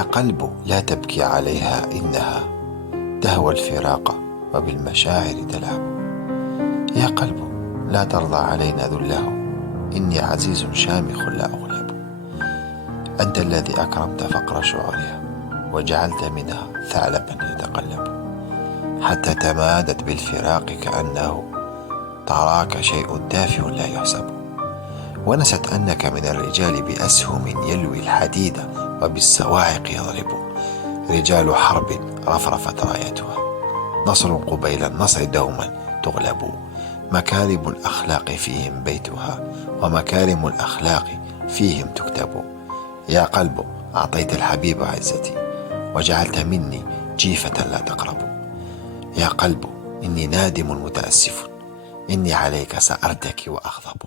يا قلب لا تبكي عليها إنها تهوى الفراق وبالمشاعر تلعب. يا قلب لا ترضى علينا ذله إني عزيز شامخ لا أغلب. أنت الذي أكرمت فقر شعورها وجعلت منها ثعلبا يتقلب، حتى تمادت بالفراق كأنه تراك شيء تافه لا يحسب، ونست أنك من الرجال بأسهم يلوي الحديد وبالسواعق يضرب. رجال حرب رفرفت رايتها، نصر قبيل النصر دوما تغلب. مكارم الأخلاق فيهم بيتها ومكارم الأخلاق فيهم تكتب. يا قلب أعطيت الحبيب عزتي وجعلت مني جيفة لا تقرب. يا قلب إني نادم متأسف، إني عليك سأرتكي وأغضب.